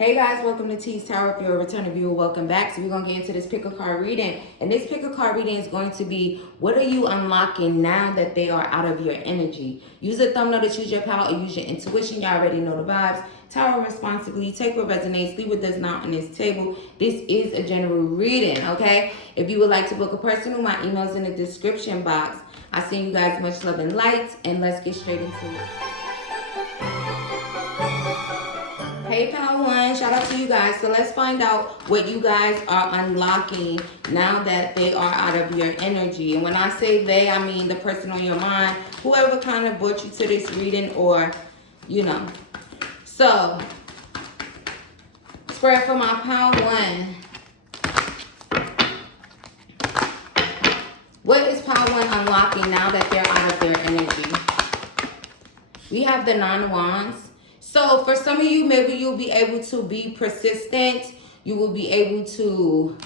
Hey guys, welcome to Teestarot. If you're a returning viewer, welcome back. So we're going to get into this pick a card reading. And this pick a card reading is going to be, what are you unlocking now that they are out of your energy? Use a thumbnail to choose your power or use your intuition. Y'all already know the vibes. Tarot responsibly. Take what resonates. Leave what does not on this table. This is a general reading, okay? If you would like to book a personal, my email's in the description box. I send you guys much love and light. And let's get straight into it. Hey Power One, shout out to you guys. So let's find out what you guys are unlocking now that they are out of your energy. And when I say they, I mean the person on your mind, whoever kind of brought you to this reading or, you know. So, spread for my Power One. What is Power One unlocking now that they're out of their energy? We have the Nine of Wands. So for some of you, maybe you'll be able to be persistent. You will be able to...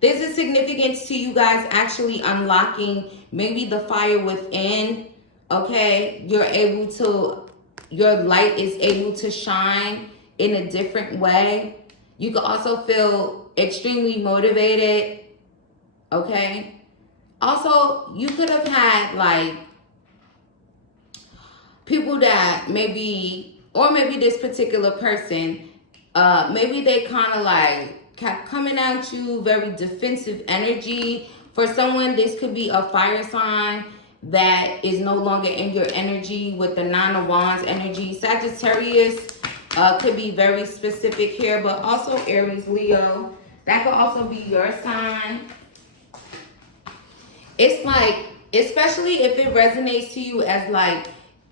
There's a significance to you guys actually unlocking maybe the fire within, okay? You're able to... Your light is able to shine in a different way. You can also feel extremely motivated, okay? Also, you could have had like... people that maybe, or maybe this particular person, maybe they kind of like kept coming at you, very defensive energy. For someone, this could be a fire sign that is no longer in your energy with the Nine of Wands energy. Sagittarius could be very specific here, but also Aries, Leo. That could also be your sign. It's like, especially if it resonates to you as like,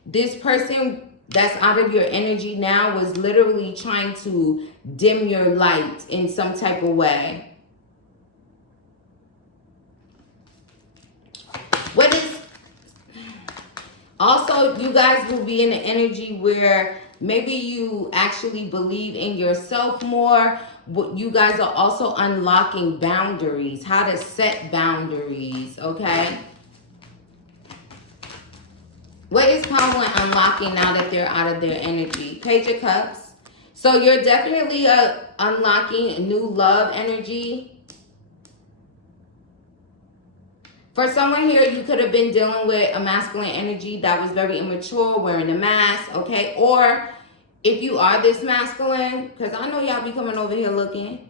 this person that's out of your energy now was literally trying to dim your light in some type of way. What is... Also, you guys will be in an energy where maybe you actually believe in yourself more. You guys are also unlocking boundaries, how to set boundaries, okay? What is Power One unlocking now that they're out of their energy? Page of Cups. So you're definitely unlocking new love energy. For someone here, you could have been dealing with a masculine energy that was very immature, wearing a mask, okay? Or if you are this masculine, because I know y'all be coming over here looking,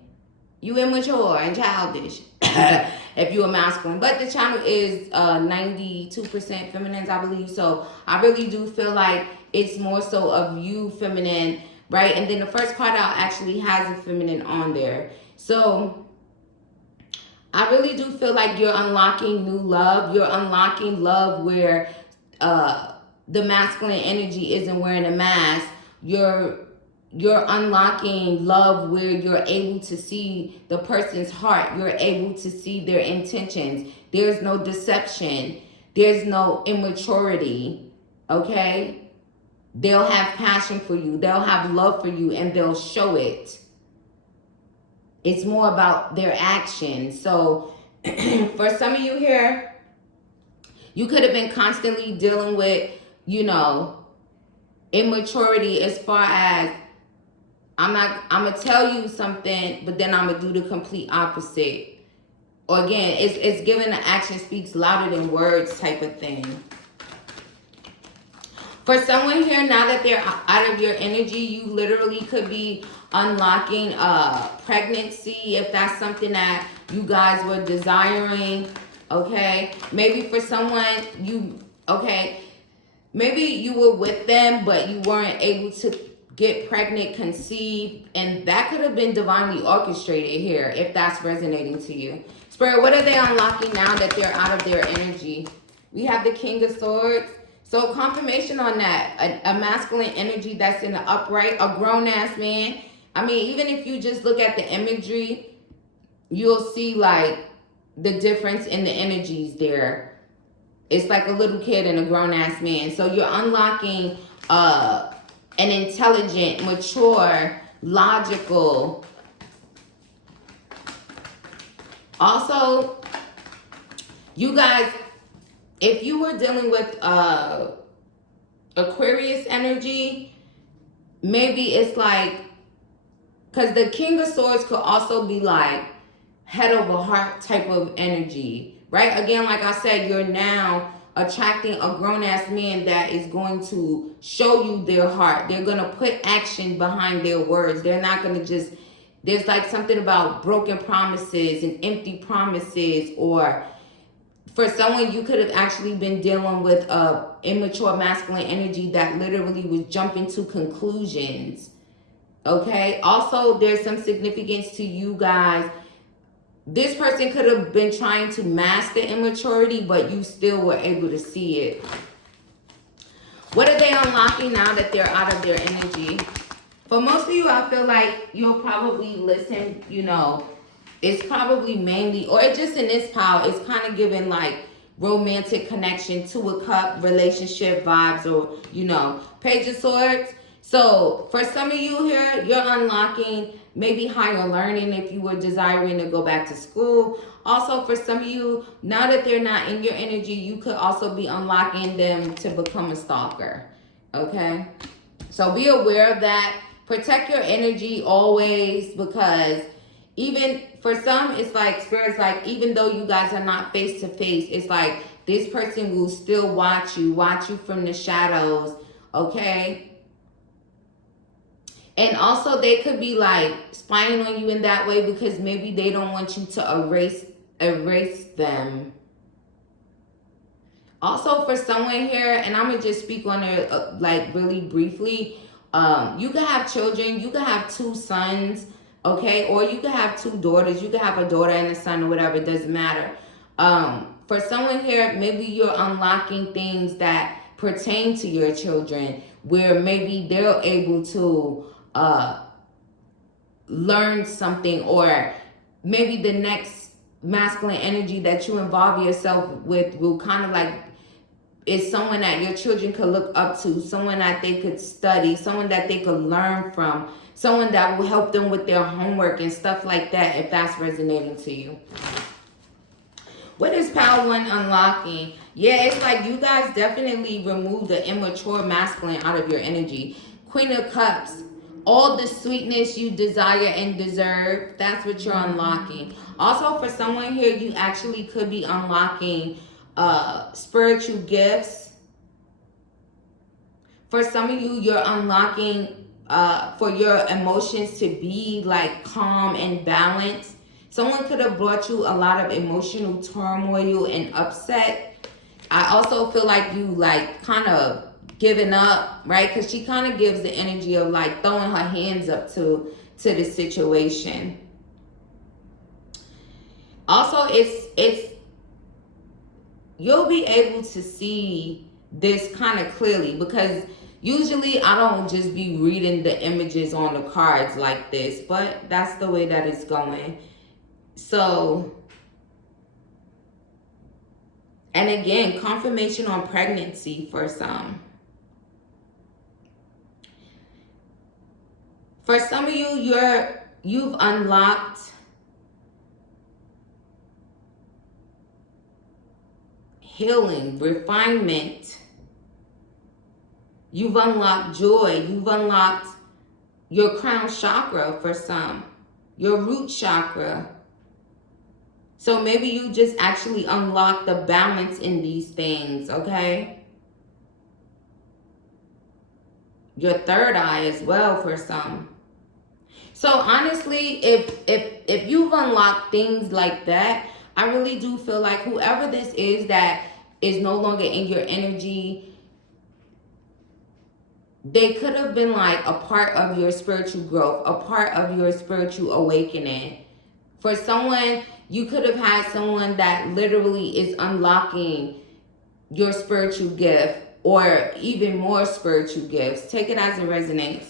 you immature and childish. If you're masculine, but the channel is 92% feminines, I believe. So I really do feel like it's more so of you feminine, right? And then the first card out actually has a feminine on there. So I really do feel like you're unlocking new love. You're unlocking love where the masculine energy isn't wearing a mask. You're unlocking love where you're able to see the person's heart. You're able to see their intentions. There's no deception. There's no immaturity, okay? They'll have passion for you. They'll have love for you, and they'll show it. It's more about their actions. So for some of you here, you could have been constantly dealing with, you know, immaturity as far as, I'm going to tell you something, but then I'm going to do the complete opposite. Or again, it's given the action speaks louder than words type of thing. For someone here, now that they're out of your energy, you literally could be unlocking pregnancy if that's something that you guys were desiring, okay? Maybe for someone, maybe you were with them, but you weren't able to get pregnant, conceive, and that could have been divinely orchestrated here if that's resonating to you. Spirit, what are they unlocking now that they're out of their energy? We have the King of Swords. So confirmation on that, a masculine energy that's in the upright, a grown-ass man. I mean, even if you just look at the imagery, you'll see like the difference in the energies there. It's like a little kid and a grown-ass man. So you're unlocking an intelligent, mature, logical. Also, you guys, if you were dealing with Aquarius energy, maybe it's like, because the King of Swords could also be like head over heart type of energy, right? Again, like I said, you're now attracting a grown-ass man that is going to show you their heart. They're going to put action behind their words. They're not going to just, there's like something about broken promises and empty promises. Or for someone, you could have actually been dealing with a immature masculine energy that literally was jumping to conclusions. Okay, also there's some significance to you guys. This person could have been trying to mask the immaturity, but you still were able to see it. What are they unlocking now that they're out of their energy? For most of you, I feel like you'll probably listen, you know, it's probably mainly, or just in this pile, it's kind of giving like romantic connection, to a cup, relationship vibes, or, you know, Page of Swords. So for some of you here, you're unlocking maybe higher learning if you were desiring to go back to school. Also, for some of you, now that they're not in your energy, you could also be unlocking them to become a stalker. Okay? So be aware of that. Protect your energy always, because even for some, it's like Spirit's like, even though you guys are not face to face, it's like this person will still watch you from the shadows. Okay? And also they could be like spying on you in that way because maybe they don't want you to erase them. Also for someone here, and I'm going to just speak on it like really briefly. You could have children. You could have 2 sons, okay? Or you could have 2 daughters. You could have a daughter and a son or whatever. It doesn't matter. For someone here, maybe you're unlocking things that pertain to your children where maybe they're able to learn something, or maybe the next masculine energy that you involve yourself with will kind of like, is someone that your children could look up to, someone that they could study, someone that they could learn from, someone that will help them with their homework and stuff like that, if that's resonating to you. What is Power 1 unlocking? Yeah, it's like you guys definitely remove the immature masculine out of your energy. Queen of Cups. All the sweetness you desire and deserve, that's what you're unlocking. Also, for someone here, you actually could be unlocking spiritual gifts. For some of you, you're unlocking for your emotions to be like calm and balanced. Someone could have brought you a lot of emotional turmoil and upset. I also feel like you like kind of giving up, right? Because she kind of gives the energy of like throwing her hands up to the situation. Also, it's you'll be able to see this kind of clearly, because usually I don't just be reading the images on the cards like this, but that's the way that it's going. So, and again, confirmation on pregnancy for some. For some of you, you've unlocked healing, refinement. You've unlocked joy. You've unlocked your crown chakra for some, your root chakra. So maybe you just actually unlock the balance in these things, okay? Your third eye as well for some. So honestly, if you've unlocked things like that, I really do feel like whoever this is that is no longer in your energy, they could have been like a part of your spiritual growth, a part of your spiritual awakening. For someone, you could have had someone that literally is unlocking your spiritual gift, or even more spiritual gifts. Take it as it resonates.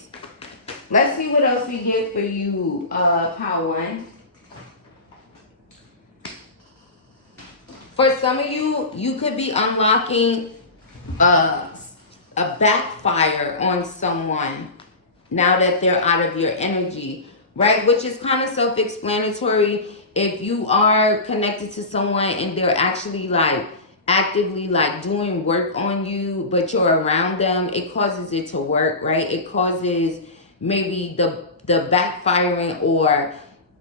Let's see what else we get for you, Power 1. For some of you, you could be unlocking a backfire on someone now that they're out of your energy, right? Which is kind of self-explanatory. If you are connected to someone and they're actually like actively like doing work on you, but you're around them, it causes it to work, right? It causes maybe the backfiring or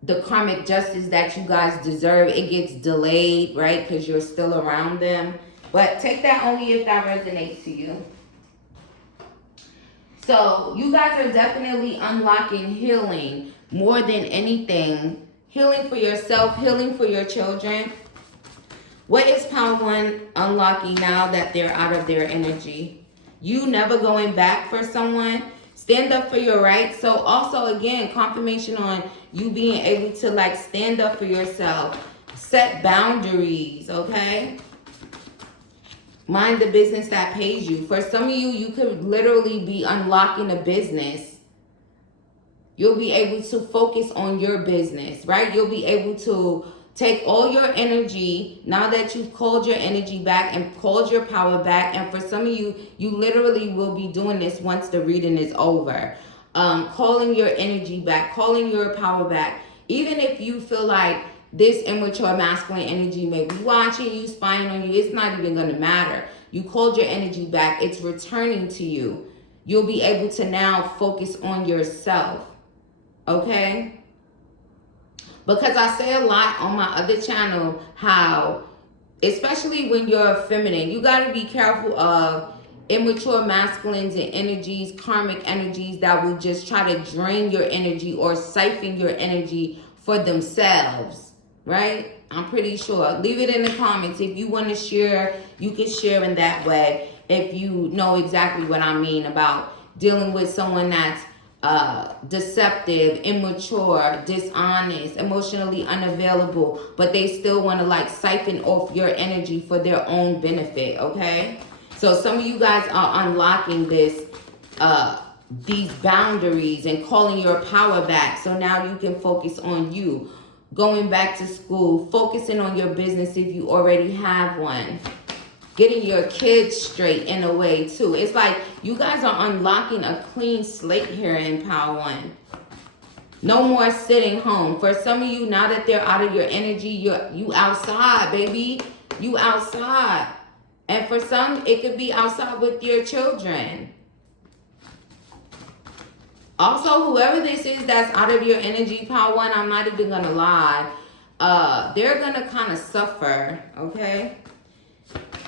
the karmic justice that you guys deserve. It gets delayed, right? Because you're still around them. But take that only if that resonates to you. So you guys are definitely unlocking healing more than anything. Healing for yourself, healing for your children. What is Power One unlocking now that they're out of their energy? You never going back for someone. Stand up for your rights. So also, again, confirmation on you being able to like stand up for yourself. Set boundaries, okay? Mind the business that pays you. For some of you, you could literally be unlocking a business. You'll be able to focus on your business, right? You'll be able to take all your energy now that you've called your energy back and called your power back. And for some of you, you literally will be doing this once the reading is over. Calling your energy back, calling your power back. Even if you feel like this immature masculine energy may be watching you, spying on you, it's not even going to matter. You called your energy back. It's returning to you. You'll be able to now focus on yourself. Okay? Because I say a lot on my other channel how, especially when you're feminine, you got to be careful of immature masculines and energies, karmic energies that will just try to drain your energy or siphon your energy for themselves, right? I'm pretty sure. Leave it in the comments. If you want to share, you can share in that way. If you know exactly what I mean about dealing with someone that's deceptive, immature, dishonest, emotionally unavailable, but they still want to like siphon off your energy for their own benefit, okay? So some of you guys are unlocking this, these boundaries and calling your power back. So now you can focus on you, going back to school, focusing on your business if you already have one. Getting your kids straight in a way too. It's like you guys are unlocking a clean slate here in Power One. No more sitting home. For some of you, now that they're out of your energy, you outside, baby. You outside. And for some, it could be outside with your children. Also, whoever this is that's out of your energy, Power One, I'm not even gonna lie. They're gonna kind of suffer, okay?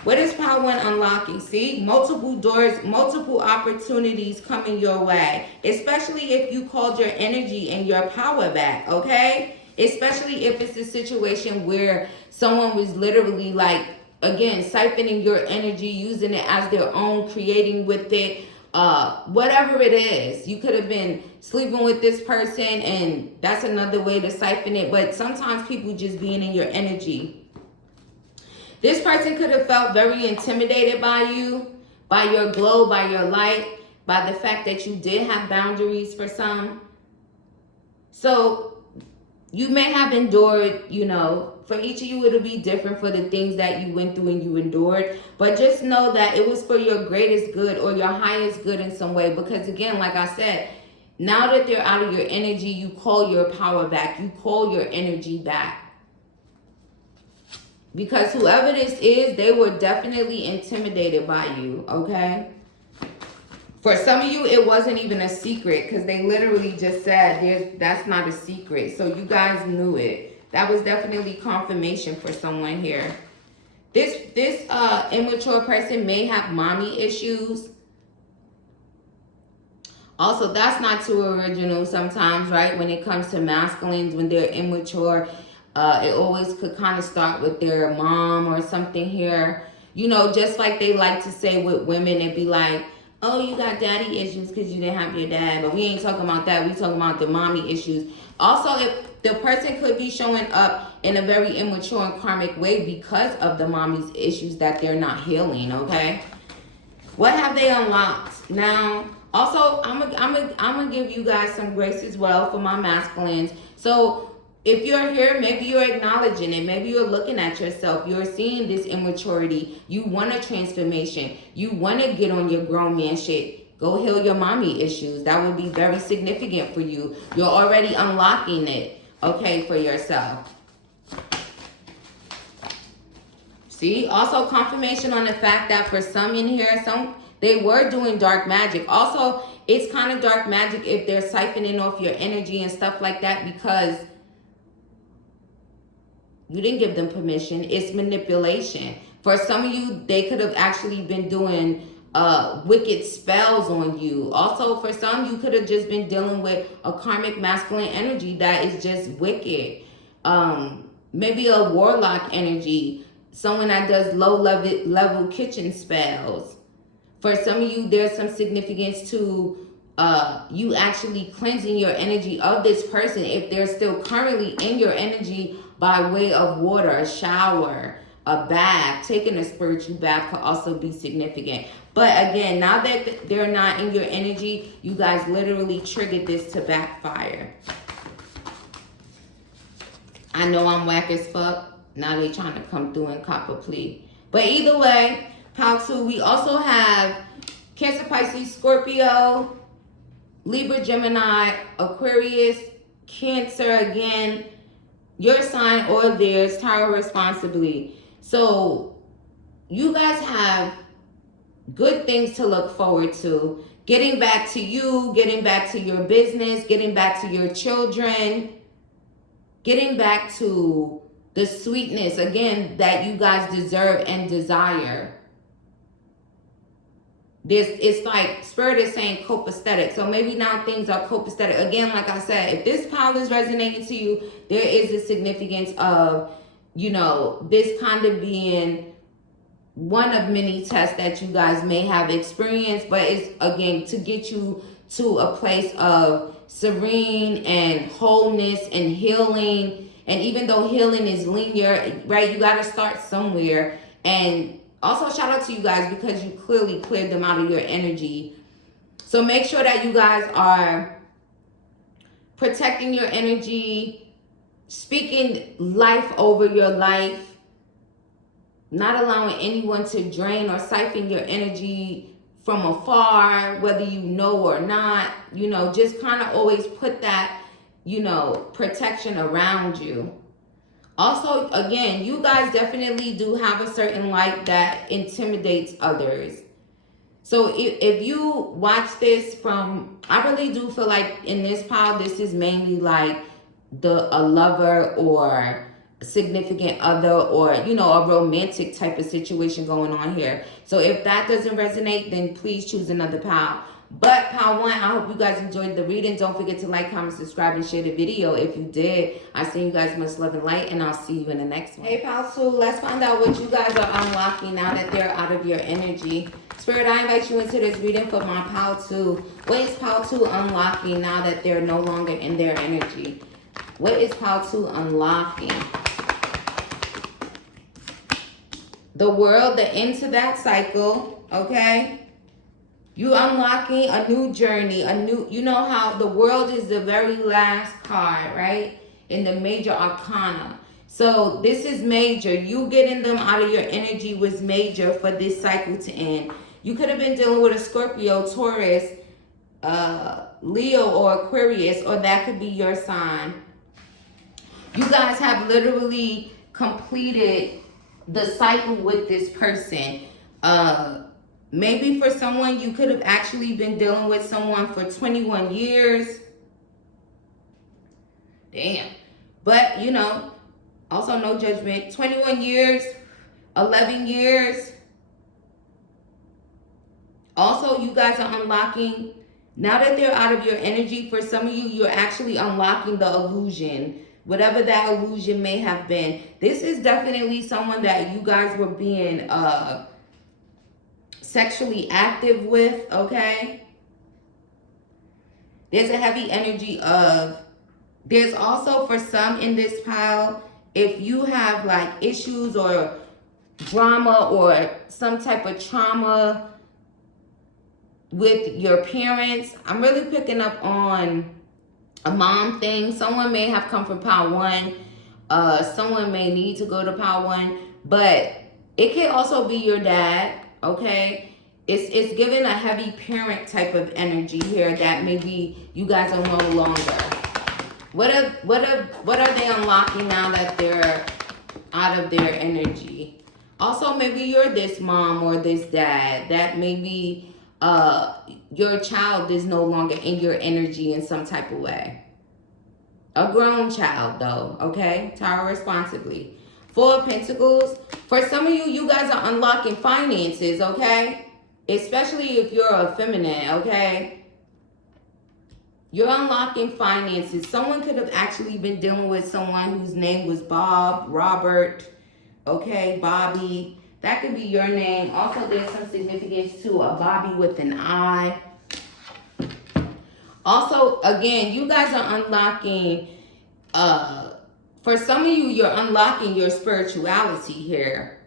What is Power One unlocking? See, multiple doors, multiple opportunities coming your way. Especially if you called your energy and your power back, okay? Especially if it's a situation where someone was literally like, again, siphoning your energy, using it as their own, creating with it. Whatever it is, you could have been sleeping with this person and that's another way to siphon it. But sometimes people just being in your energy. This person could have felt very intimidated by you, by your glow, by your light, by the fact that you did have boundaries for some. So you may have endured, you know, for each of you it'll be different for the things that you went through and you endured. But just know that it was for your greatest good or your highest good in some way. Because again, like I said, now that they're out of your energy, you call your power back. You call your energy back. Because whoever this is, they were definitely intimidated by you, okay? For some of you, it wasn't even a secret because they literally just said, that's not a secret. So you guys knew it. That was definitely confirmation for someone here. This immature person may have mommy issues. Also, that's not too original sometimes, right? When it comes to masculines, when they're immature, it always could kind of start with their mom or something here. You know, just like they like to say with women, it'd be like, oh, you got daddy issues because you didn't have your dad. But we ain't talking about that. We talking about the mommy issues. Also, if the person could be showing up in a very immature and karmic way because of the mommy's issues that they're not healing, okay? What have they unlocked? Now, also, I'm gonna give you guys some grace as well for my masculines. So, if you're here, maybe you're acknowledging it. Maybe you're looking at yourself. You're seeing this immaturity. You want a transformation. You want to get on your grown man shit. Go heal your mommy issues. That would be very significant for you. You're already unlocking it, okay, for yourself. See, also confirmation on the fact that for some in here, they were doing dark magic. Also, it's kind of dark magic if they're siphoning off your energy and stuff like that, because you didn't give them permission. It's manipulation. For some of you, they could have actually been doing wicked spells on you. Also, for some, you could have just been dealing with a karmic masculine energy that is just wicked. Maybe a warlock energy. Someone that does low level kitchen spells. For some of you, there's some significance to you actually cleansing your energy of this person if they're still currently in your energy by way of water, a shower, a bath. Taking a spiritual bath could also be significant. But again, now that they're not in your energy, you guys literally triggered this to backfire. I know I'm whack as fuck. Now they trying to come through and cop a plea. But either way, pile 2, we also have Cancer, Pisces, Scorpio, Libra, Gemini, Aquarius, Cancer again, your sign or theirs, Tower responsibly. So you guys have good things to look forward to. Getting back to you, getting back to your business, getting back to your children, getting back to the sweetness, again, that you guys deserve and desire. It's like Spirit is saying copacetic. So maybe now things are copacetic. Again, like I said, if this pile is resonating to you, there is a significance of, this kind of being one of many tests that you guys may have experienced. But it's, again, to get you to a place of serene and wholeness and healing. And even though healing is linear, right, you got to start somewhere. And also shout out to you guys because you clearly cleared them out of your energy. So make sure that you guys are protecting your energy, speaking life over your life, not allowing anyone to drain or siphon your energy from afar, whether you know or not. Just kind of always put that protection around you. Also, again, you guys definitely do have a certain light that intimidates others. So if you watch this from, I really do feel like in this pile, this is mainly like a lover or significant other or, a romantic type of situation going on here. So if that doesn't resonate, then please choose another pile. But pile 1, I hope you guys enjoyed the reading. Don't forget to like, comment, subscribe, and share the video. If you did, I send you guys much love and light, and I'll see you in the next one. Hey, pile 2, let's find out what you guys are unlocking now that they're out of your energy. Spirit, I invite you into this reading for my pile 2. What is pile 2 unlocking now that they're no longer in their energy? What is pile 2 unlocking? The world, the end to that cycle, okay? You unlocking a new journey, you know how the world is the very last card, right? In the major arcana. So this is major. You getting them out of your energy was major for this cycle to end. You could have been dealing with a Scorpio, Taurus, Leo, or Aquarius, or that could be your sign. You guys have literally completed the cycle with this person. Maybe for someone, you could have actually been dealing with someone for 21 years. Damn. But, also no judgment. 21 years, 11 years. Also, you guys are unlocking, now that they're out of your energy, for some of you, you're actually unlocking the illusion. Whatever that illusion may have been. This is definitely someone that you guys were being sexually active with, okay? There's a heavy energy of, there's also for some in this pile, if you have like issues or drama or some type of trauma with your parents, I'm really picking up on a mom thing. Someone may have come from pile 1. Someone may need to go to pile 1, but it can also be your dad. Okay, it's giving a heavy parent type of energy here that maybe you guys are no longer. What are they unlocking now that they're out of their energy? Also, maybe you're this mom or this dad that maybe your child is no longer in your energy in some type of way. A grown child, though, okay? Tarot responsibly. Four of Pentacles. For some of you, you guys are unlocking finances, okay? Especially if you're a feminine, okay? You're unlocking finances. Someone could have actually been dealing with someone whose name was Bob, Robert, okay, Bobby. That could be your name. Also, there's some significance to a Bobby with an I. Also, again, you guys are unlocking, for some of you, you're unlocking your spirituality here.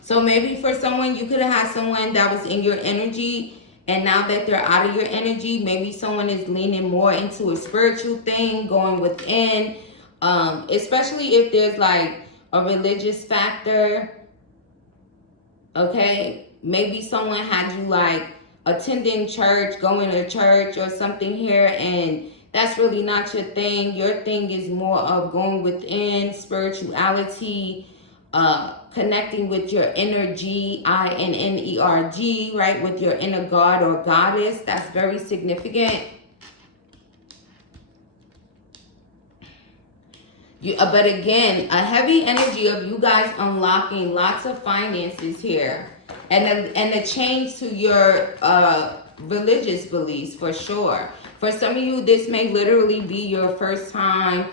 So maybe for someone, you could have had someone that was in your energy, and now that they're out of your energy, maybe someone is leaning more into a spiritual thing, going within, especially if there's like a religious factor, okay? Maybe someone had you like attending church, going to church or something here, and that's really not your thing. Your thing is more of going within, spirituality, connecting with your energy, INNERG, right? With your inner god or goddess. That's very significant. But again, a heavy energy of you guys unlocking lots of finances here. And a change to your religious beliefs, for sure. For some of you, this may literally be your first time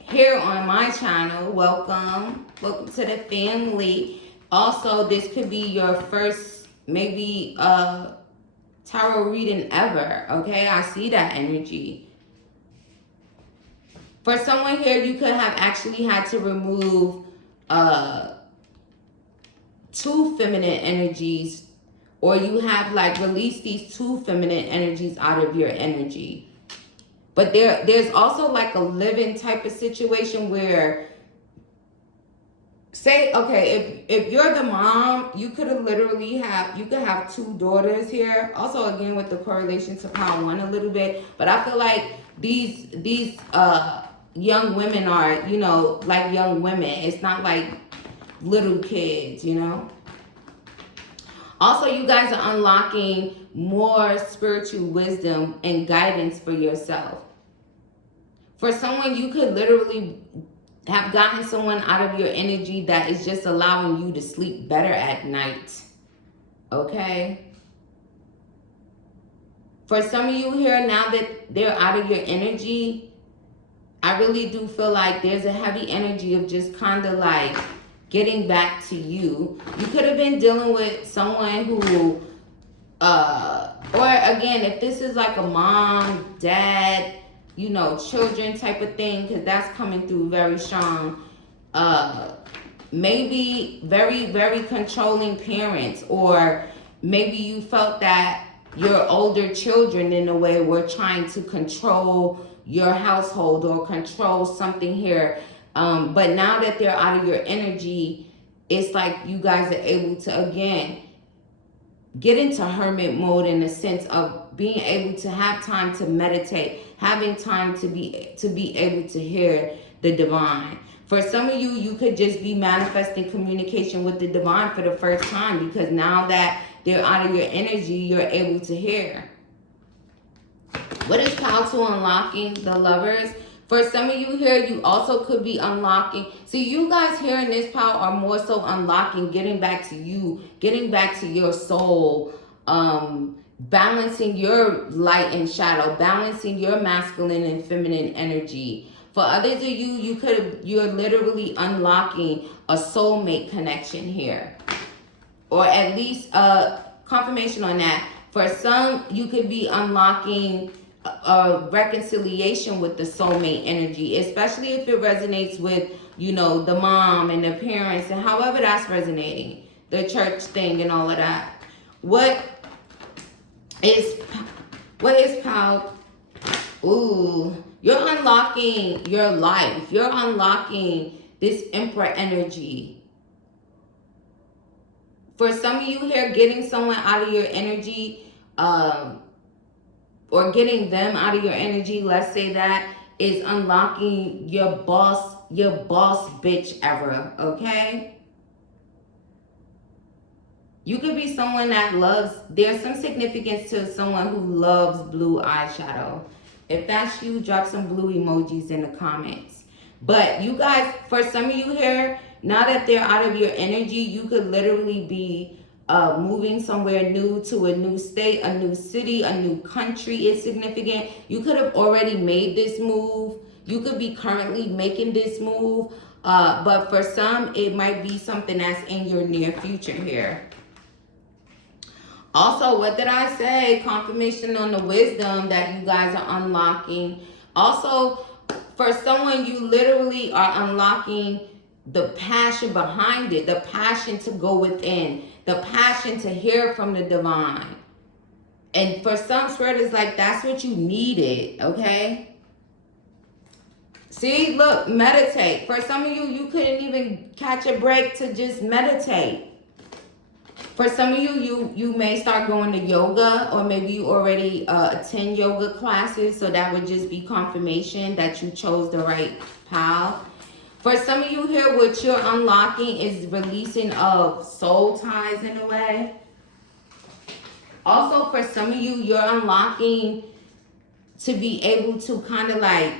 here on my channel. Welcome. Welcome to the family. Also, this could be your first, maybe, tarot reading ever. Okay, I see that energy. For someone here, you could have actually had to remove two feminine energies, or you have like released these two feminine energies out of your energy. But there's also like a living type of situation where, say, okay, if you're the mom, you could have literally you could have two daughters here. Also, again, with the correlation to power one a little bit. But I feel like these young women are, you know, like young women. It's not like little kids, you know. Also, you guys are unlocking more spiritual wisdom and guidance for yourself. For someone, you could literally have gotten someone out of your energy that is just allowing you to sleep better at night. Okay? For some of you here, now that they're out of your energy, I really do feel like there's a heavy energy of just kind of like getting back to you. You could have been dealing with someone who, or again, if this is like a mom, dad, you know, children type of thing, because that's coming through very strong. Maybe very, very controlling parents, or maybe you felt that your older children in a way were trying to control your household or control something here. But now that they're out of your energy, it's like you guys are able to, again, get into hermit mode in the sense of being able to have time to meditate, having time to be able to hear the divine. For some of you, you could just be manifesting communication with the divine for the first time, because now that they're out of your energy, you're able to hear. What is power to unlocking the Lovers? For some of you here, you also could be unlocking. See, you guys here in this power are more so unlocking, getting back to you, getting back to your soul, balancing your light and shadow, balancing your masculine and feminine energy. For others of you, you're literally unlocking a soulmate connection here, or at least confirmation on that. For some, you could be unlocking a reconciliation with the soulmate energy, especially if it resonates with, you know, the mom and the parents, and however that's resonating, the church thing and all of that. What is power? Ooh, you're unlocking your life. You're unlocking this Emperor energy. For some of you here, getting someone out of your energy, or getting them out of your energy, let's say that, is unlocking your boss boss bitch era, okay? You could be someone that loves, there's some significance to someone who loves blue eyeshadow. If that's you, drop some blue emojis in the comments. But you guys, for some of you here, now that they're out of your energy, you could literally be moving somewhere new, to a new state, a new city, a new country is significant. You could have already made this move. You could be currently making this move. But for some, it might be something that's in your near future here. Also, what did I say? Confirmation on the wisdom that you guys are unlocking. Also, for someone, you literally are unlocking the passion behind it, the passion to go within, the passion to hear from the divine. And for some, Spirit is like, that's what you needed, okay? See, look, meditate. For some of you, you couldn't even catch a break to just meditate. For some of you, you may start going to yoga, or maybe you already attend yoga classes, so that would just be confirmation that you chose the right path. For some of you here, what you're unlocking is releasing of soul ties in a way. Also, for some of you, you're unlocking to be able to kind of like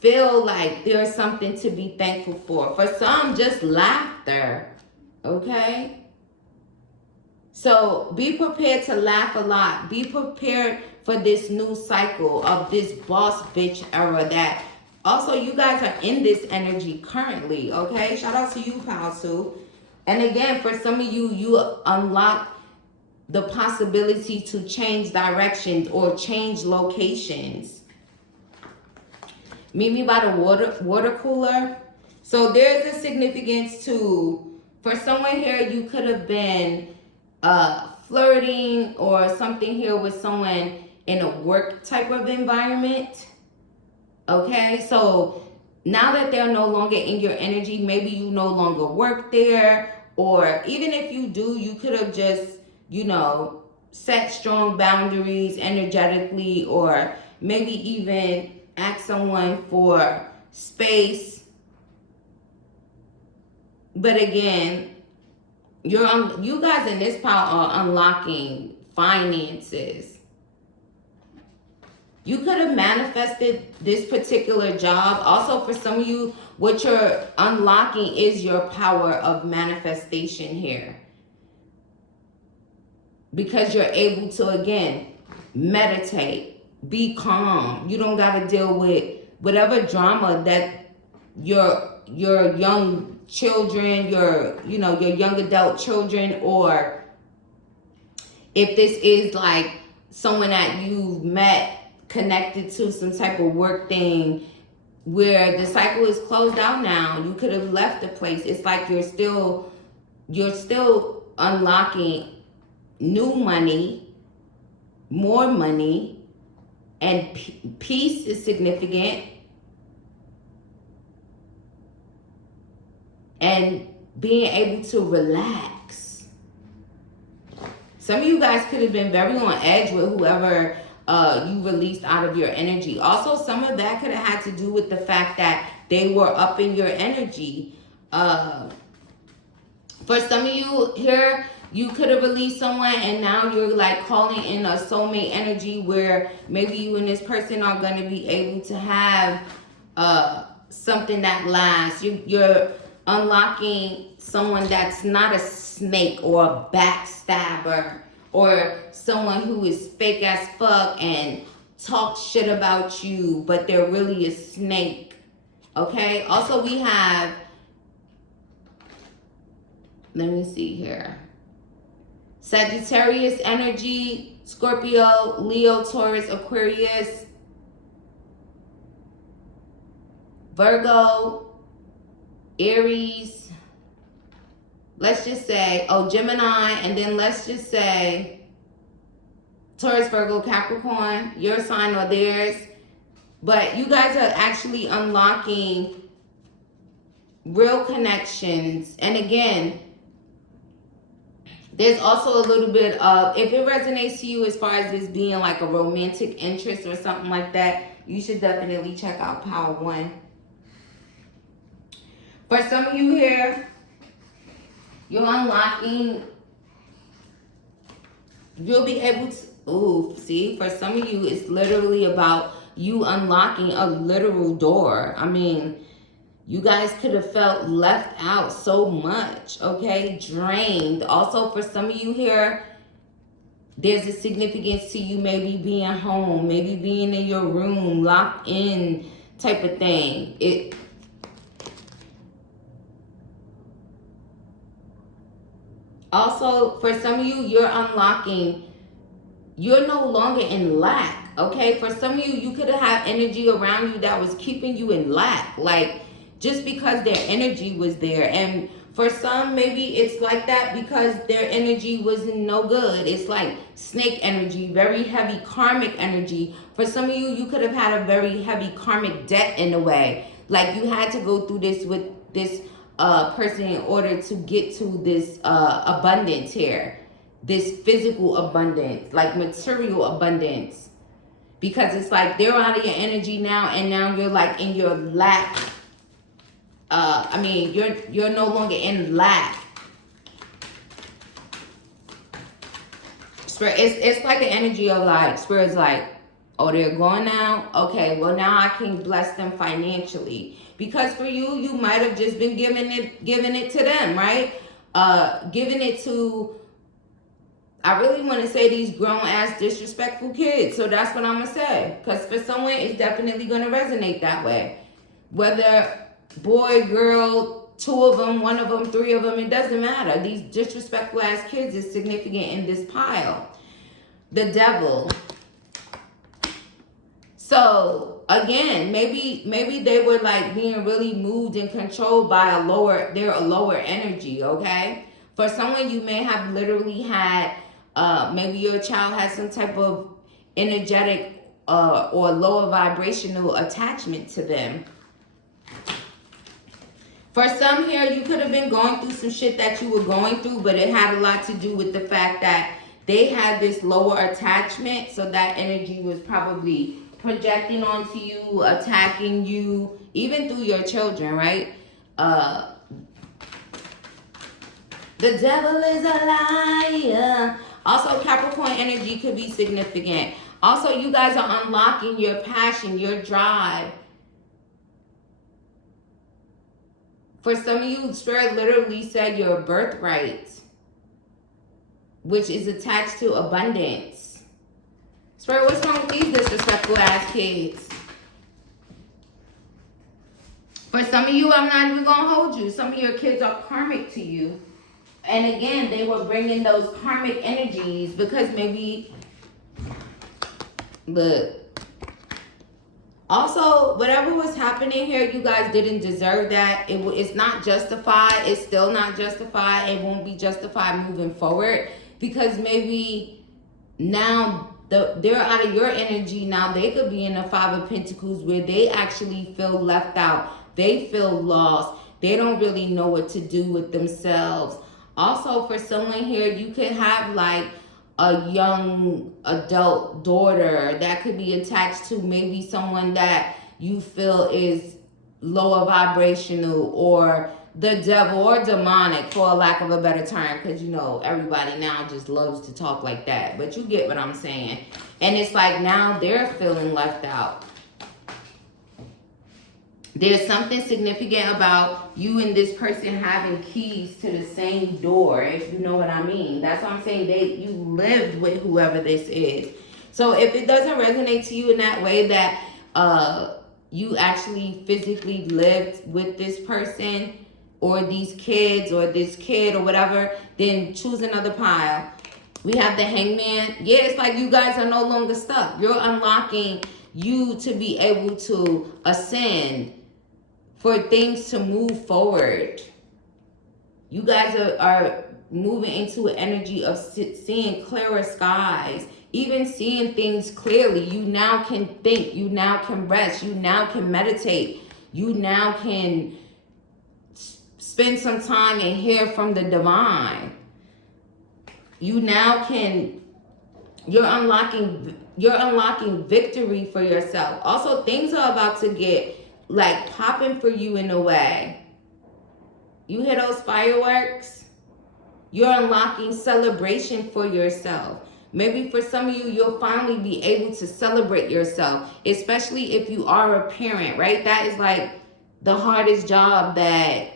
feel like there's something to be thankful for. For some, just laughter. Okay? So be prepared to laugh a lot. Be prepared for this new cycle of this boss bitch era that also you guys are in this energy currently. Okay? Shout out to you, Palsu. And again, for some of you, you unlock the possibility to change directions or change locations. Meet me by the water cooler. So there's a significance to, for someone here, you could have been flirting or something here with someone in a work type of environment. Okay, so now that they're no longer in your energy, maybe you no longer work there, or even if you do, you could have just, you know, set strong boundaries energetically, or maybe even ask someone for space. But again, you guys in this power are unlocking finances. You could have manifested this particular job. Also, for some of you, what you're unlocking is your power of manifestation here. Because you're able to, again, meditate, be calm. You don't got to deal with whatever drama that your young children, your young adult children, or if this is like someone that you've met connected to some type of work thing where the cycle is closed out now, you could have left the place. It's like you're still unlocking new money, more money, and peace is significant. And being able to relax. Some of you guys could have been very on edge with whoever you released out of your energy. Also, some of that could have had to do with the fact that they were up in your energy. For some of you here, you could have released someone and now you're like calling in a soulmate energy where maybe you and this person are going to be able to have something that lasts. You're unlocking someone that's not a snake or a backstabber, or someone who is fake as fuck and talk shit about you, but they're really a snake. Okay? Also, we have, let me see here, Sagittarius energy, Scorpio, Leo, Taurus, Aquarius, Virgo, Aries, let's just say, Gemini, and then let's just say Taurus, Virgo, Capricorn, your sign or theirs. But you guys are actually unlocking real connections. And again, there's also a little bit of, if it resonates to you as far as this being like a romantic interest or something like that, you should definitely check out Power 1. For some of you here, you're unlocking, you'll be able to, see, for some of you, it's literally about you unlocking a literal door. I mean, you guys could have felt left out so much, okay? Drained. Also, for some of you here, there's a significance to you maybe being home, maybe being in your room, locked in type of thing. Also, for some of you, you're unlocking, you're no longer in lack, okay? For some of you, you could have had energy around you that was keeping you in lack, like just because their energy was there. And for some, maybe it's like that because their energy was no good. It's like snake energy, very heavy karmic energy. For some of you, you could have had a very heavy karmic debt in a way. Like you had to go through this with this person in order to get to this abundance here. This physical abundance, like material abundance. Because it's like they're out of your energy now, and now you're like in your lack. I mean, you're no longer in lack. Spirit, it's like the energy of like, Spirit's like, oh, they're gone now? Okay, well now I can bless them financially. Because for you, you might have just been giving it to them, right? Giving it to, I really want to say these grown-ass disrespectful kids. So that's what I'm going to say. Because for someone, it's definitely going to resonate that way. Whether boy, girl, 2 of them, 1 of them, 3 of them, it doesn't matter. These disrespectful ass kids is significant in this pile. The devil. So again, maybe they were like being really moved and controlled by a lower energy, okay? For someone, you may have literally had maybe your child has some type of energetic or lower vibrational attachment to them. For some here, you could have been going through some shit that you were going through, but it had a lot to do with the fact that they had this lower attachment, so that energy was probably projecting onto you, attacking you, even through your children, right? The devil is a liar. Also, Capricorn energy could be significant. Also, you guys are unlocking your passion, your drive. For some of you, Spirit literally said your birthright, which is attached to abundance. Spirit, what's wrong with these disrespectful ass kids? For some of you, I'm not even going to hold you. Some of your kids are karmic to you. And again, they were bringing those karmic energies because maybe, look. Also, whatever was happening here, you guys didn't deserve that. It's not justified. It's still not justified. It won't be justified moving forward because maybe now they're out of your energy. Now they could be in the 5 of Pentacles where they actually feel left out. They feel lost. They don't really know what to do with themselves. Also, for someone here, you could have like a young adult daughter that could be attached to maybe someone that you feel is lower vibrational or the devil or demonic, for a lack of a better term, because you know everybody now just loves to talk like that, but you get what I'm saying. And it's like now they're feeling left out. There's something significant about you and this person having keys to the same door, if you know what I mean. That's what I'm saying. You lived with whoever this is. So if it doesn't resonate to you in that way that you actually physically lived with this person or these kids or this kid or whatever, then choose another pile. We have the Hangman. Yeah, it's like you guys are no longer stuck. You're unlocking you to be able to ascend, for things to move forward. You guys are moving into an energy of seeing clearer skies, even seeing things clearly. You now can think, you now can rest, you now can meditate, you now can spend some time and hear from the divine. You now can, you're unlocking you're unlocking victory for yourself. Also, things are about to get like popping for you in a way. You hear those fireworks? You're unlocking celebration for yourself. Maybe for some of you, you'll finally be able to celebrate yourself, especially if you are a parent, right? That is like the hardest job that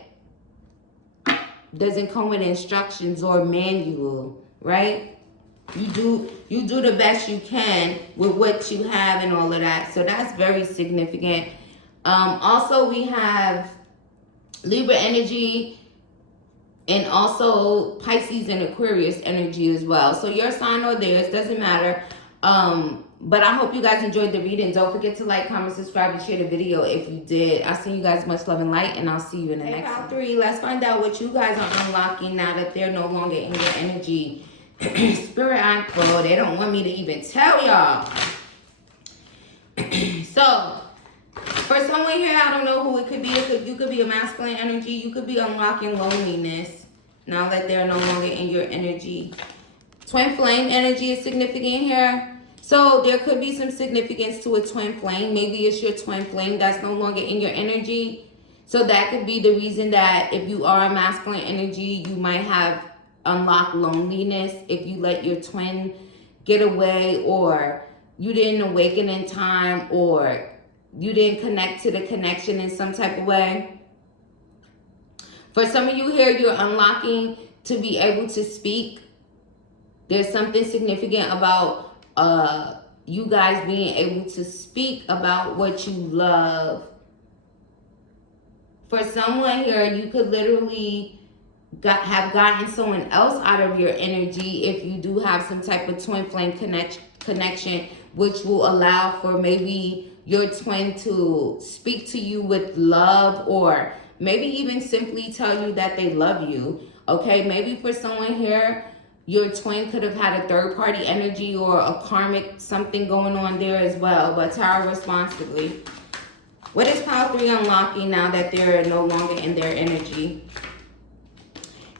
doesn't come with instructions or manual, right? You do the best you can with what you have and all of that. So that's very significant. Also, we have Libra energy and also Pisces and Aquarius energy as well. So your sign or theirs, doesn't matter. But I hope you guys enjoyed the reading. Don't forget to like, comment, subscribe, and share the video if you did. I'll send you guys much love and light, and I'll see you in the next one. 3, let's find out what you guys are unlocking now that they're no longer in your energy. Spirit Uncle, they don't want me to even tell y'all. So, for someone here, I don't know who it could be. You could be a masculine energy. You could be unlocking loneliness now that they're no longer in your energy. Twin flame energy is significant here. So there could be some significance to a twin flame. Maybe it's your twin flame that's no longer in your energy. So that could be the reason that if you are a masculine energy, you might have unlocked loneliness if you let your twin get away, or you didn't awaken in time, or you didn't connect to the connection in some type of way. For some of you here, you're unlocking to be able to speak. There's something significant about you guys being able to speak about what you love. For someone here, you could literally have gotten someone else out of your energy if you do have some type of twin flame connection, which will allow for maybe your twin to speak to you with love, or maybe even simply tell you that they love you. Okay, maybe for someone here, your twin could have had a third party energy or a karmic something going on there as well. But tarot responsibly. What is Pile 3 unlocking now that they're no longer in their energy?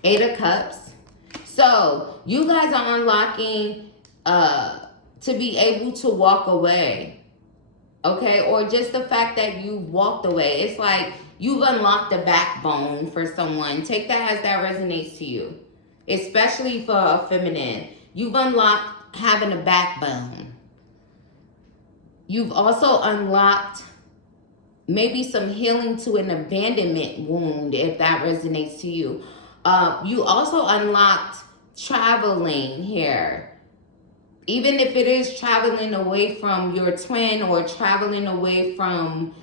8 of Cups. So you guys are unlocking to be able to walk away. Okay, or just the fact that you walked away. It's like you've unlocked the backbone for someone. Take that as that resonates to you. Especially for a feminine. You've unlocked having a backbone. You've also unlocked maybe some healing to an abandonment wound, if that resonates to you. You also unlocked traveling here. Even if it is traveling away from your twin or traveling away from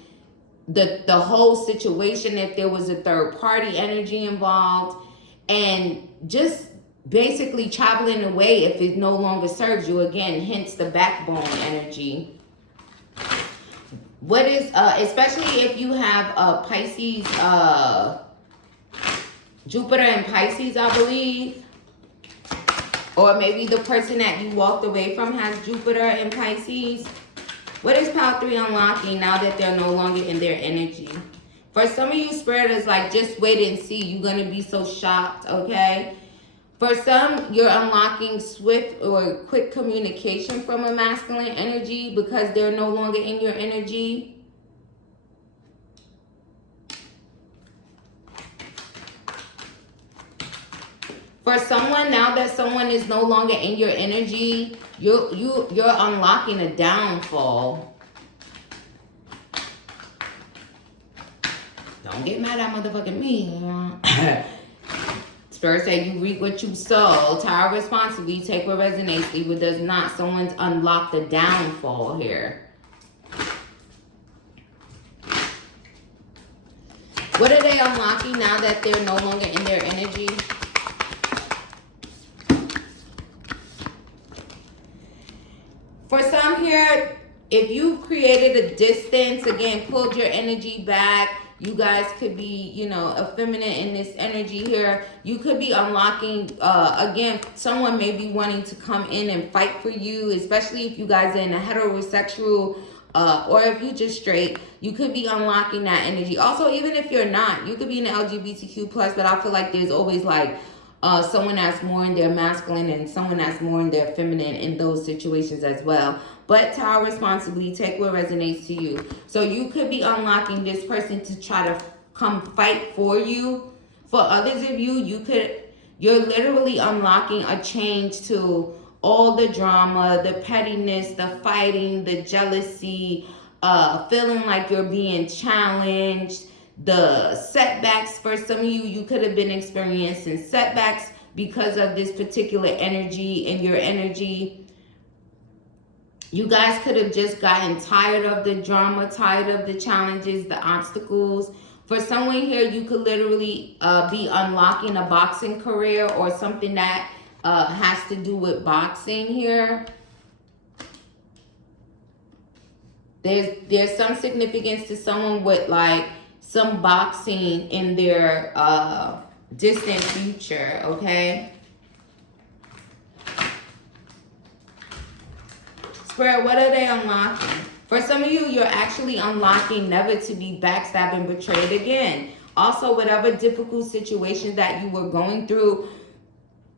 the whole situation, if there was a third party energy involved, and just basically traveling away if it no longer serves you. Again, hence the backbone energy. What is, especially if you have Pisces, Jupiter and Pisces, I believe. Or maybe the person that you walked away from has Jupiter and Pisces. What is Pile 3 unlocking now that they're no longer in their energy? For some of you, Spirit is like, just wait and see. You're going to be so shocked, okay? For some, you're unlocking swift or quick communication from a masculine energy because they're no longer in your energy. For someone, now that someone is no longer in your energy, you're unlocking a downfall. Don't get mad at motherfucking me. Spirit say you reap what you sow. Tarot responsibly. Take what resonates. Leave what does not. Someone's unlocked a downfall here. What are they unlocking now that they're no longer in their energy? For some here, if you've created a distance, again, pulled your energy back, you guys could be, you know, effeminate in this energy here. You could be unlocking, again, someone may be wanting to come in and fight for you, especially if you guys are in a heterosexual, or if you just straight, you could be unlocking that energy. Also, even if you're not, you could be in the LGBTQ+, but I feel like there's always like someone that's more in their masculine and someone that's more in their feminine in those situations as well. But Tower, responsibly, take what resonates to you. So you could be unlocking this person to try to come fight for you. For others of you, you're literally unlocking a change to all the drama, the pettiness, the fighting, the jealousy, feeling like you're being challenged, the setbacks. For some of you, you could have been experiencing setbacks because of this particular energy and your energy. You guys could have just gotten tired of the drama, tired of the challenges, the obstacles. For someone here, you could literally be unlocking a boxing career or something that has to do with boxing here. There's some significance to someone with like some boxing in their distant future, okay? Spirit, what are they unlocking? For some of you, you're actually unlocking never to be backstabbed and betrayed again. Also, whatever difficult situations that you were going through,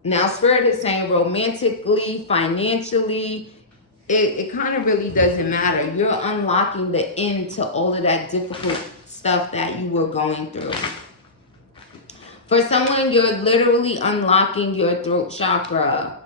now Spirit is saying romantically, financially, it kind of really doesn't matter. You're unlocking the end to all of that difficult stuff that you were going through. For someone, you're literally unlocking your throat chakra.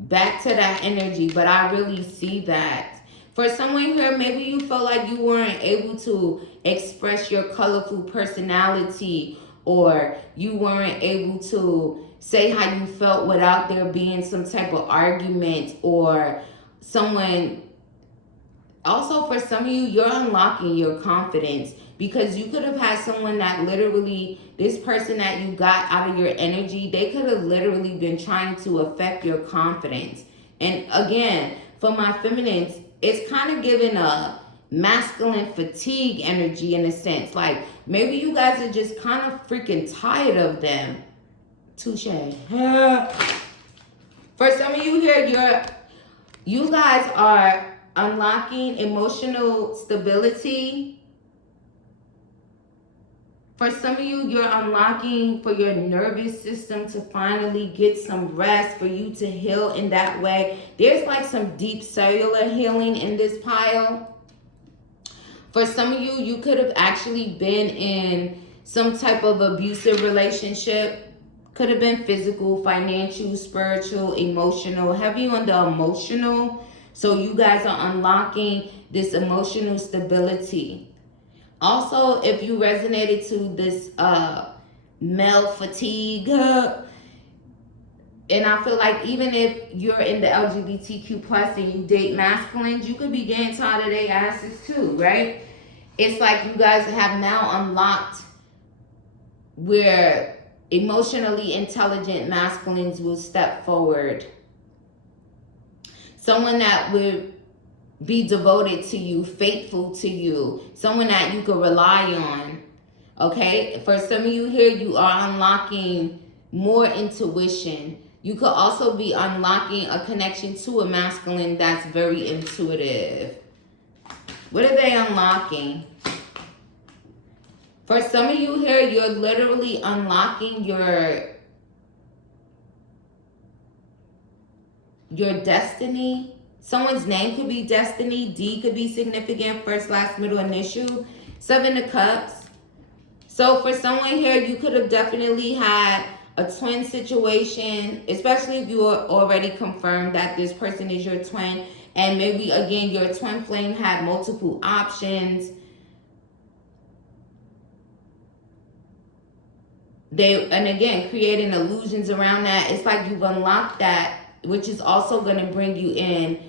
Back to that energy, but I really see that. For someone here, maybe you felt like you weren't able to express your colorful personality, or you weren't able to say how you felt without there being some type of argument or someone. Also, for some of you, you're unlocking your confidence because you could have had someone that literally, this person that you got out of your energy, they could have literally been trying to affect your confidence. And again, for my feminines, it's kind of giving a masculine fatigue energy in a sense. Like maybe you guys are just kind of freaking tired of them. Touche. For some of you here, you guys are unlocking emotional stability. For some of you, you're unlocking for your nervous system to finally get some rest, for you to heal in that way. There's like some deep cellular healing in this pile. For some of you, you could have actually been in some type of abusive relationship. Could have been physical, financial, spiritual, emotional, heavy on the emotional. So you guys are unlocking this emotional stability. Also, if you resonated to this male fatigue, and I feel like even if you're in the LGBTQ plus and you date masculines, you could be getting tired of their asses too, right? It's like you guys have now unlocked where emotionally intelligent masculines will step forward. Someone that would be devoted to you, faithful to you, someone that you could rely on, okay? For some of you here, you are unlocking more intuition. You could also be unlocking a connection to a masculine that's very intuitive. What are they unlocking? For some of you here, you're literally unlocking your destiny. Someone's name could be Destiny. D could be significant. First, last, middle, initial. 7 of Cups. So for someone here, you could have definitely had a twin situation, especially if you are already confirmed that this person is your twin. And maybe, again, your twin flame had multiple options. And again, creating illusions around that. It's like you've unlocked that, which is also going to bring you in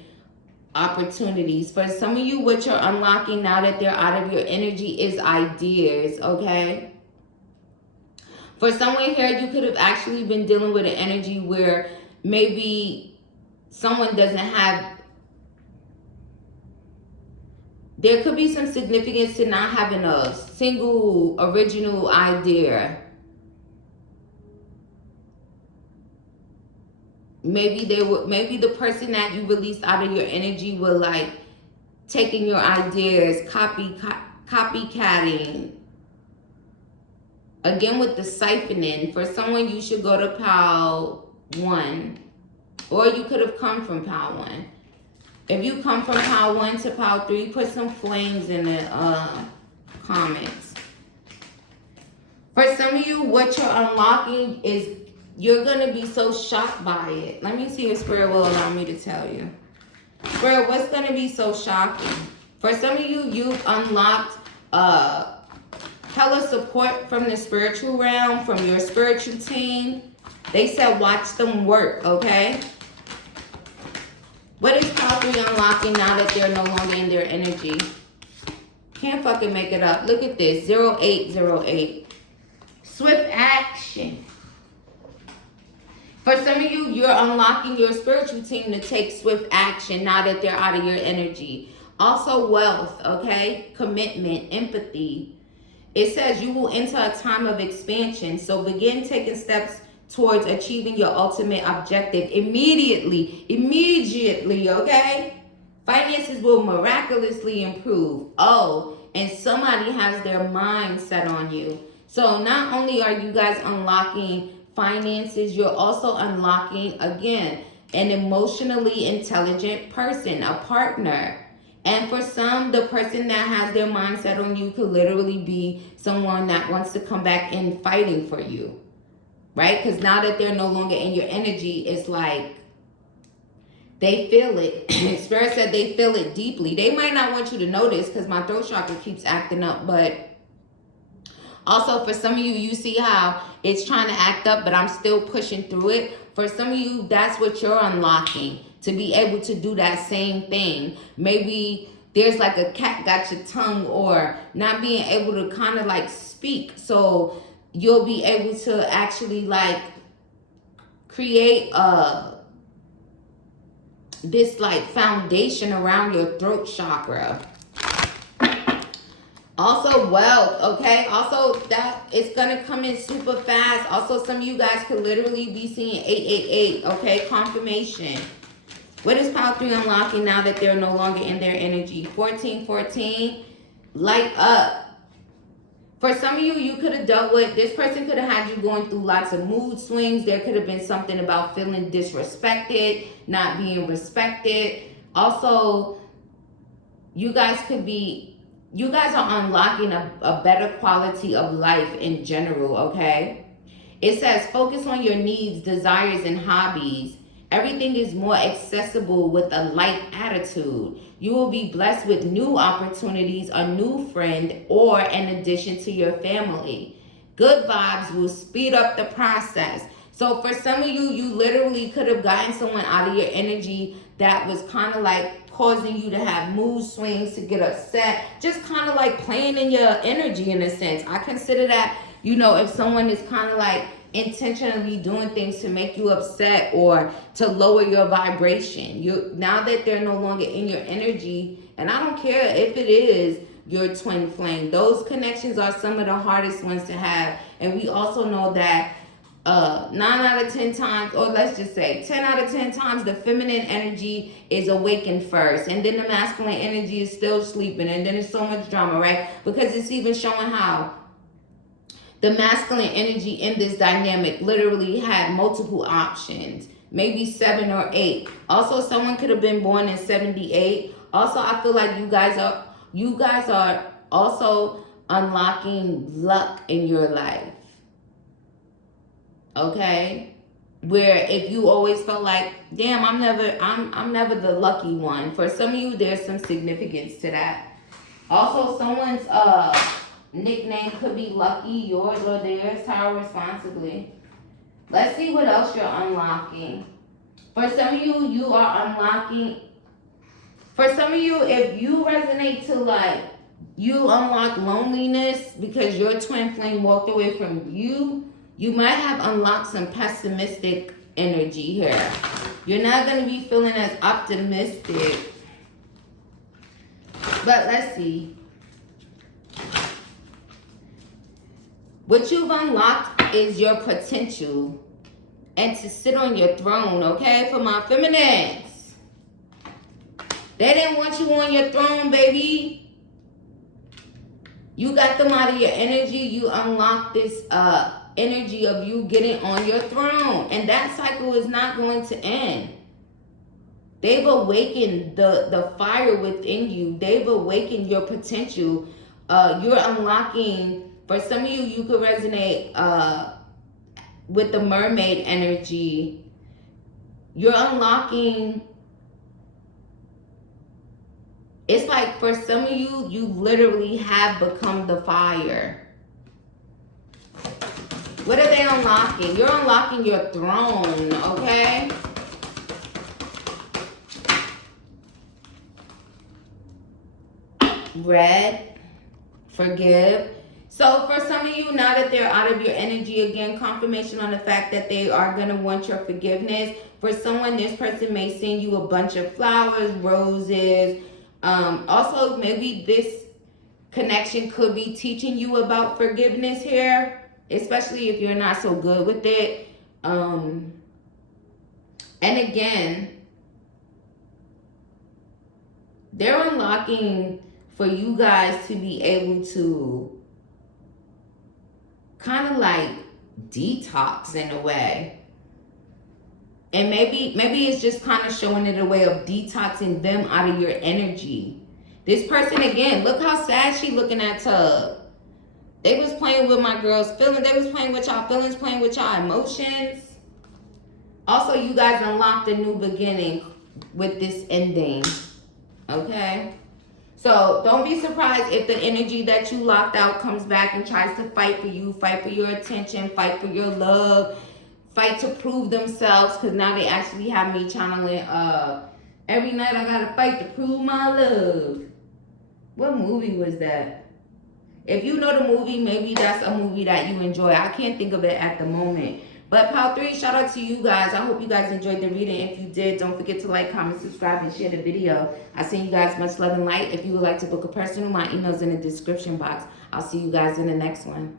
opportunities. For some of you, what you're unlocking now that they're out of your energy is ideas, okay? For someone here, you could have actually been dealing with an energy where maybe someone doesn't have, there could be some significance to not having a single original idea. Maybe the person that you released out of your energy were like taking your ideas, copycatting Again, with the siphoning, for someone, you should go to pile 1. Or you could have come from pile 1. If you come from pile 1 to pile 3, put some flames in the comments. For some of you, what you're unlocking is you're going to be so shocked by it. Let me see if Spirit will allow me to tell you. Spirit, what's going to be so shocking? For some of you, you've unlocked hella support from the spiritual realm, from your spiritual team. They said watch them work, okay? What is pile 3 unlocking now that they're no longer in their energy? Can't fucking make it up. Look at this. 0808. Swift action. For some of you, you're unlocking your spiritual team to take swift action now that they're out of your energy. Also wealth, okay? Commitment, empathy. It says you will enter a time of expansion. So begin taking steps towards achieving your ultimate objective immediately, okay? Finances will miraculously improve. Oh, and somebody has their mind set on you. So not only are you guys unlocking finances, you're also unlocking, again, an emotionally intelligent person, a partner. And for some, the person that has their mind set on you could literally be someone that wants to come back in fighting for you. Right? Because now that they're no longer in your energy, it's like they feel it. Spirit said they feel it deeply. They might not want you to know this because my throat chakra keeps acting up. But also for some of you, you see how it's trying to act up, but I'm still pushing through it. For some of you, that's what you're unlocking. To be able to do that same thing. Maybe there's like a cat got your tongue, or not being able to kind of like speak. So you'll be able to actually like create this like foundation around your throat chakra. Also wealth, okay? Also that it's gonna come in super fast. Also some of you guys could literally be seeing 888, okay? Confirmation. What is pile 3 unlocking now that they're no longer in their energy? 1414, light up. For some of you, you could have dealt with, this person could have had you going through lots of mood swings. There could have been something about feeling disrespected, not being respected. Also, you guys are unlocking a better quality of life in general, okay? It says focus on your needs, desires, and hobbies. Everything is more accessible with a light attitude. You will be blessed with new opportunities, a new friend, or an addition to your family. Good vibes will speed up the process. So for some of you, you literally could have gotten someone out of your energy that was kind of like causing you to have mood swings, to get upset, just kind of like playing in your energy in a sense. I consider that, you know, if someone is kind of like intentionally doing things to make you upset or to lower your vibration. Now that they're no longer in your energy, and I don't care if it is your twin flame, those connections are some of the hardest ones to have. And we also know that 9 out of 10 times, or let's just say 10 out of 10 times, the feminine energy is awakened first, and then the masculine energy is still sleeping, and then there's so much drama, right? Because it's even showing how the masculine energy in this dynamic literally had multiple options, maybe 7 or 8. Also, someone could have been born in 78. Also, I feel like you guys are also unlocking luck in your life. Okay? Where if you always felt like, damn, I'm never the lucky one. For some of you, there's some significance to that. Also, someone's nickname could be Lucky, yours or theirs. Tower responsibly. Let's see what else you're unlocking. For some of you, you are unlocking. For some of you, if you resonate to like, you unlock loneliness because your twin flame walked away from you, you might have unlocked some pessimistic energy here. You're not going to be feeling as optimistic. But let's see. What you've unlocked is your potential and to sit on your throne, okay? For my feminines. They didn't want you on your throne, baby. You got them out of your energy. You unlock this energy of you getting on your throne. And that cycle is not going to end. They've awakened the fire within you. They've awakened your potential. You're unlocking, for some of you, you could resonate with the mermaid energy. You're unlocking, it's like for some of you, you literally have become the fire. What are they unlocking? You're unlocking your throne, okay? Red, forgive. So for some of you, now that they're out of your energy, again, confirmation on the fact that they are going to want your forgiveness. For someone, this person may send you a bunch of flowers, roses. Also, maybe this connection could be teaching you about forgiveness here, especially if you're not so good with it. And again, they're unlocking for you guys to be able to kind of like detox in a way. And maybe it's just kind of showing it a way of detoxing them out of your energy. This person, again, look how sad she looking at Tub. They was playing with my girl's feelings. They was playing with y'all feelings, playing with y'all emotions. Also, you guys unlocked a new beginning with this ending. Okay? So don't be surprised if the energy that you locked out comes back and tries to fight for you, fight for your attention, fight for your love, fight to prove themselves, because now they actually have me channeling every night I gotta fight to prove my love. What movie was that? If you know the movie, maybe that's a movie that you enjoy. I can't think of it at the moment. But Pal 3, shout out to you guys. I hope you guys enjoyed the reading. If you did, don't forget to like, comment, subscribe, and share the video. I send you guys much love and light. If you would like to book a personal, my email's in the description box. I'll see you guys in the next one.